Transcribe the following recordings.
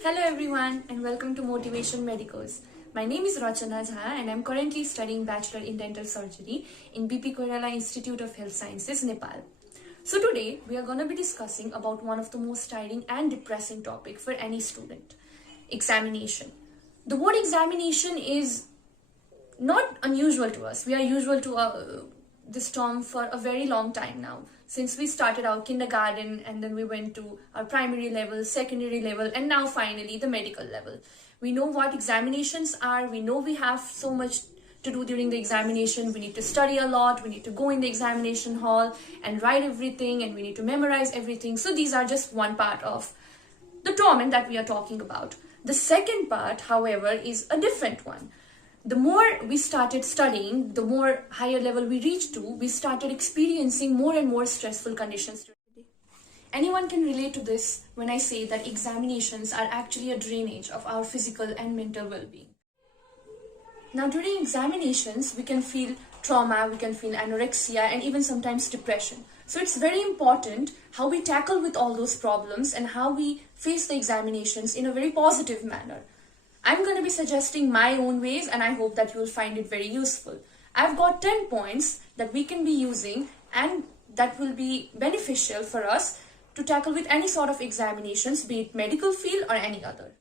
Hello everyone and welcome to Motivation Medicose. My name is Rachana Jha and I'm currently studying Bachelor in Dental Surgery in BP Koirala Institute of Health Sciences, Nepal. So today we are going to be discussing about one of the most tiring and depressing topic for any student, examination. The word examination is not unusual to us. We are usual to this term for a very long time now. Since we started our kindergarten and then we went to our primary level, secondary level, and now finally the medical level. We know what examinations are. We know we have so much to do during the examination. We need to study a lot. We need to go in the examination hall and write everything, and we need to memorize everything. So these are just one part of the torment that we are talking about. The second part, however, is a different one. The more we started studying, the more higher level we reached to, we started experiencing more and more stressful conditions during the day. Anyone can relate to this when I say that examinations are actually a drainage of our physical and mental well-being. Now, during examinations, we can feel trauma, we can feel anorexia, and even sometimes depression. So it's very important how we tackle with all those problems and how we face the examinations in a very positive manner. I'm going to be suggesting my own ways and I hope that you will find it very useful. I've got 10 points that we can be using and that will be beneficial for us to tackle with any sort of examinations, be it medical field or any other.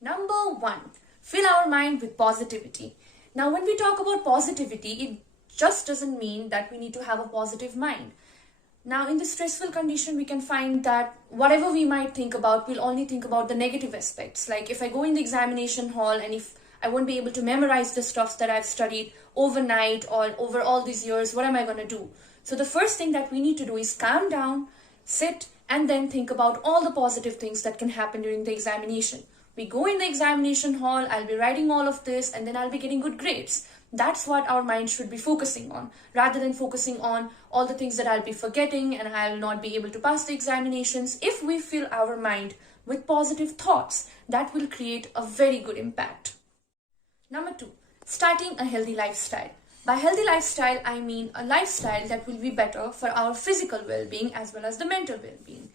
Number 1, fill our mind with positivity. Now, when we talk about positivity, it just doesn't mean that we need to have a positive mind. Now, in this stressful condition, we can find that whatever we might think about, we'll only think about the negative aspects. Like if I go in the examination hall and if I won't be able to memorize the stuff that I've studied overnight or over all these years, what am I going to do? So the first thing that we need to do is calm down, sit, and then think about all the positive things that can happen during the examination. We go in the examination hall, I'll be writing all of this, and then I'll be getting good grades. That's what our mind should be focusing on, rather than focusing on all the things that I'll be forgetting and I'll not be able to pass the examinations. If we fill our mind with positive thoughts, that will create a very good impact. Number 2, starting a healthy lifestyle. By healthy lifestyle, I mean a lifestyle that will be better for our physical well-being as well as the mental well-being.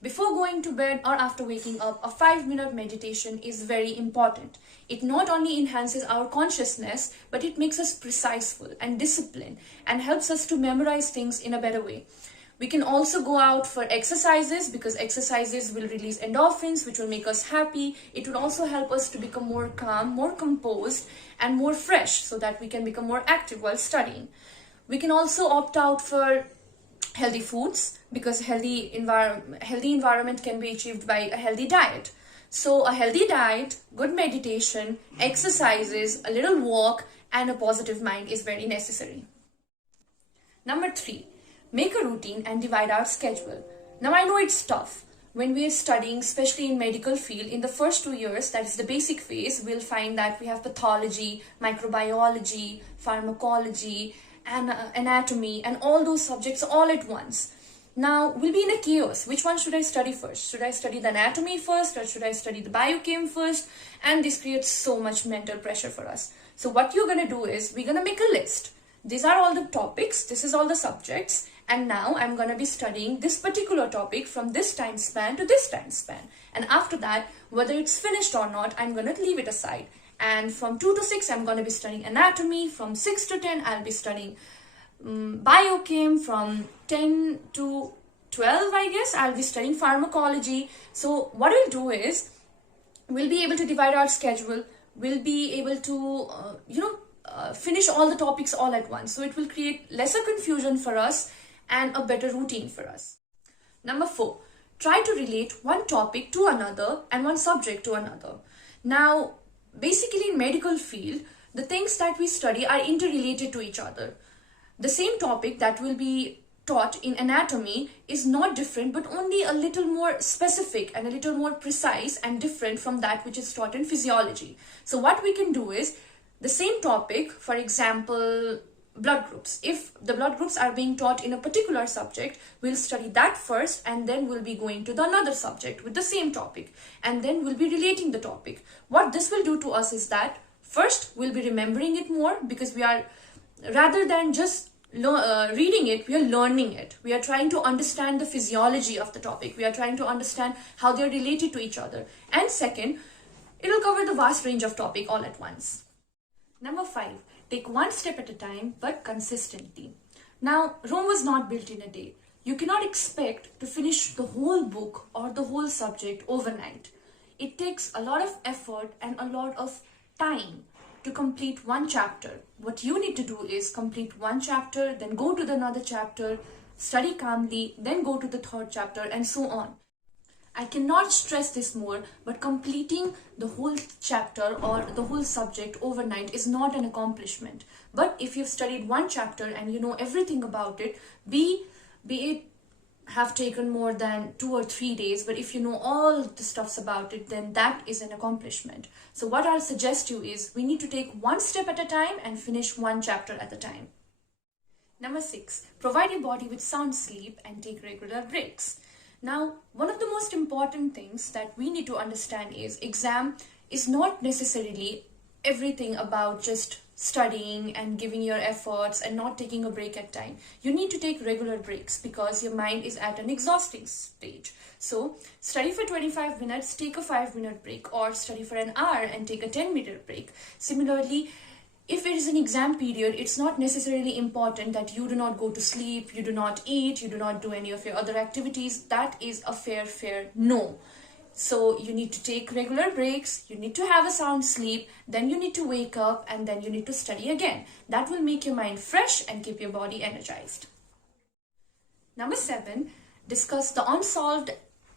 Before going to bed or after waking up, a 5-minute meditation is very important. It not only enhances our consciousness, but it makes us preciseful and disciplined and helps us to memorize things in a better way. We can also go out for exercises because exercises will release endorphins, which will make us happy. It will also help us to become more calm, more composed, and more fresh so that we can become more active while studying. We can also opt out for healthy foods because healthy environment can be achieved by a healthy diet. So a healthy diet, good meditation, exercises, a little walk, and a positive mind is very necessary. Number 3, make a routine and divide our schedule. Now I know it's tough. When we are studying, especially in medical field, in the first 2 years, that is the basic phase, we'll find that we have pathology, microbiology, pharmacology, and anatomy, and all those subjects all at once. Now, we'll be in a chaos. Which one should I study first? Should I study the anatomy first or should I study the biochem first? And this creates so much mental pressure for us. So what you're going to do is, we're going to make a list. These are all the topics, this is all the subjects, and now I'm going to be studying this particular topic from this time span to this time span. And after that, whether it's finished or not, I'm going to leave it aside. And from 2 to 6, I'm going to be studying anatomy. From 6 to 10, I'll be studying biochem. From 10 to 12, I guess, I'll be studying pharmacology. So what we'll do is, we'll be able to divide our schedule. We'll be able to, finish all the topics all at once. So it will create lesser confusion for us and a better routine for us. Number 4, try to relate one topic to another and one subject to another. Now, basically in medical field, the things that we study are interrelated to each other. The same topic that will be taught in anatomy is not different, but only a little more specific and a little more precise and different from that which is taught in physiology. So what we can do is, the same topic, for example, blood groups. If the blood groups are being taught in a particular subject, we'll study that first and then we'll be going to the another subject with the same topic and then we'll be relating the topic. What this will do to us is that first we'll be remembering it more because we are, rather than just reading it, we are learning it. We are trying to understand the physiology of the topic. We are trying to understand how they are related to each other. And second, it will cover the vast range of topic all at once. Number 5, take one step at a time, but consistently. Now, Rome was not built in a day. You cannot expect to finish the whole book or the whole subject overnight. It takes a lot of effort and a lot of time to complete one chapter. What you need to do is complete one chapter, then go to another chapter, study calmly, then go to the third chapter, and so on. I cannot stress this more, but completing the whole chapter or the whole subject overnight is not an accomplishment. But if you've studied one chapter and you know everything about it, be it have taken more than 2 or 3 days, but if you know all the stuffs about it, then that is an accomplishment. So what I'll suggest you is we need to take one step at a time and finish one chapter at a time. Number 6, provide your body with sound sleep and take regular breaks. Now, one of the most important things that we need to understand is exam is not necessarily everything about just studying and giving your efforts and not taking a break at time. You need to take regular breaks because your mind is at an exhausting stage. So study for 25 minutes, take a 5-minute break, or study for an hour and take a 10-minute break. Similarly, if it is an exam period, it's not necessarily important that you do not go to sleep, you do not eat, you do not do any of your other activities. That is a fair no. So you need to take regular breaks, you need to have a sound sleep, then you need to wake up, and then you need to study again. That will make your mind fresh and keep your body energized. Number 7, discuss the unsolved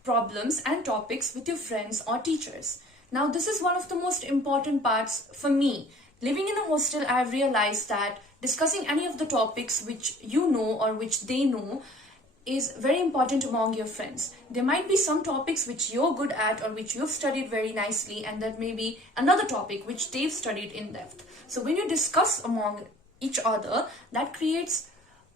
problems and topics with your friends or teachers. Now, this is one of the most important parts for me. Living in a hostel, I have realized that discussing any of the topics which you know or which they know is very important among your friends. There might be some topics which you're good at or which you've studied very nicely, and that may be another topic which they've studied in depth. So when you discuss among each other, that creates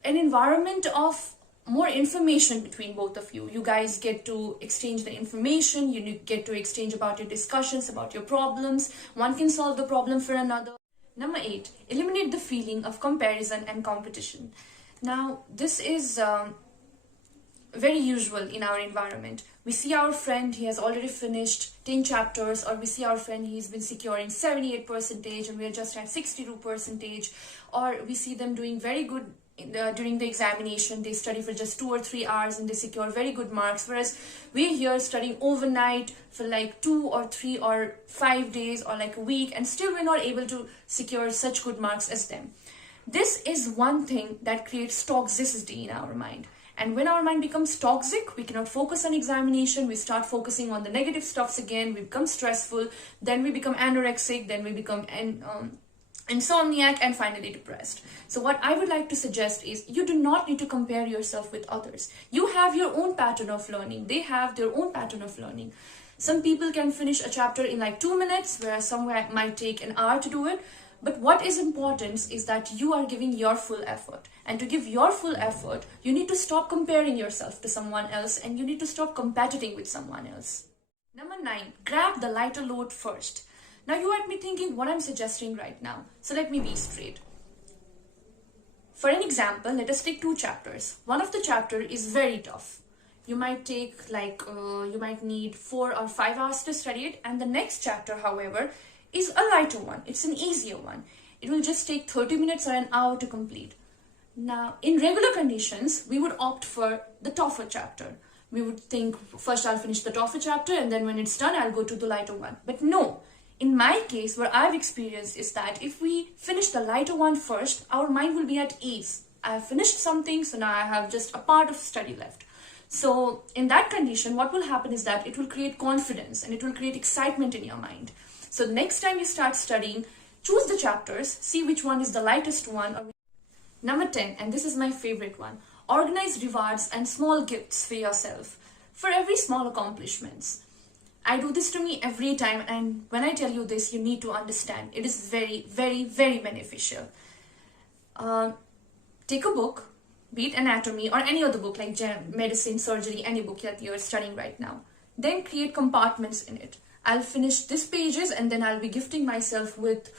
an environment of more information between both of you. You guys get to exchange the information, you get to exchange about your discussions, about your problems. One can solve the problem for another. Number 8, eliminate the feeling of comparison and competition. Now, this is very usual in our environment. We see our friend, he has already finished 10 chapters, or we see our friend, he's been securing 78% and we're just at 62%, or we see them doing very good during the examination. They study for just 2 or 3 hours and they secure very good marks, whereas we're here studying overnight for like 2 or 3 or 5 days or like a week, and still we're not able to secure such good marks as them. This is one thing that creates toxicity in our mind. And when our mind becomes toxic, we cannot focus on examination, we start focusing on the negative stuffs again, we become stressful, then we become anorexic, then we become insomniac, and finally depressed. So what I would like to suggest is you do not need to compare yourself with others. You have your own pattern of learning. They have their own pattern of learning. Some people can finish a chapter in like 2 minutes, whereas somewhere might take an hour to do it. But what is important is that you are giving your full effort. And to give your full effort, you need to stop comparing yourself to someone else, and you need to stop competing with someone else. Number 9, grab the lighter load first. Now you might be thinking what I'm suggesting right now. So let me be straight. For an example, let us take 2 chapters. One of the chapter is very tough. You might take you might need 4 or 5 hours to study it. And the next chapter, however, is a lighter one. It's an easier one. It will just take 30 minutes or an hour to complete. Now, in regular conditions, we would opt for the tougher chapter. We would think, first I'll finish the tougher chapter, and then when it's done, I'll go to the lighter one. But no, in my case, what I've experienced is that if we finish the lighter one first, our mind will be at ease. I have finished something, so now I have just a part of study left. So in that condition, what will happen is that it will create confidence and it will create excitement in your mind. So the next time you start studying, choose the chapters, see which one is the lightest one. Number 10, and this is my favorite one, organize rewards and small gifts for yourself for every small accomplishments. I do this to me every time, and when I tell you this, you need to understand. It is very, very, very beneficial. Take a book, be it anatomy or any other book like medicine, surgery, any book that you're studying right now. Then create compartments in it. I'll finish this pages and then I'll be gifting myself with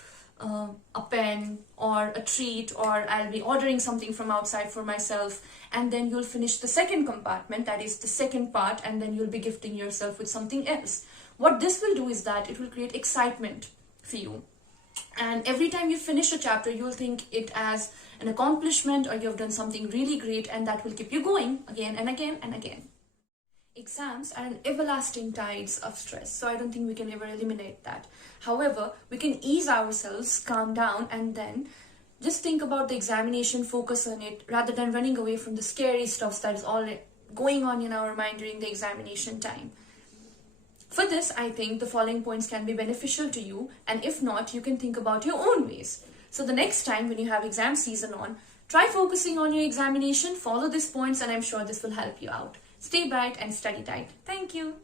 a pen or a treat, or I'll be ordering something from outside for myself, and then you'll finish the second compartment, that is the second part, and then you'll be gifting yourself with something else. What this will do is that it will create excitement for you. And every time you finish a chapter, you'll think it as an accomplishment, or you've done something really great, and that will keep you going again and again and again. Exams are an everlasting tides of stress, so I don't think we can ever eliminate that. However, we can ease ourselves, calm down, and then just think about the examination, focus on it, rather than running away from the scary stuff that is all going on in our mind during the examination time. For this, I think the following points can be beneficial to you, and if not, you can think about your own ways. So the next time when you have exam season on, try focusing on your examination, follow these points, and I'm sure this will help you out. Stay bright and study tight. Thank you.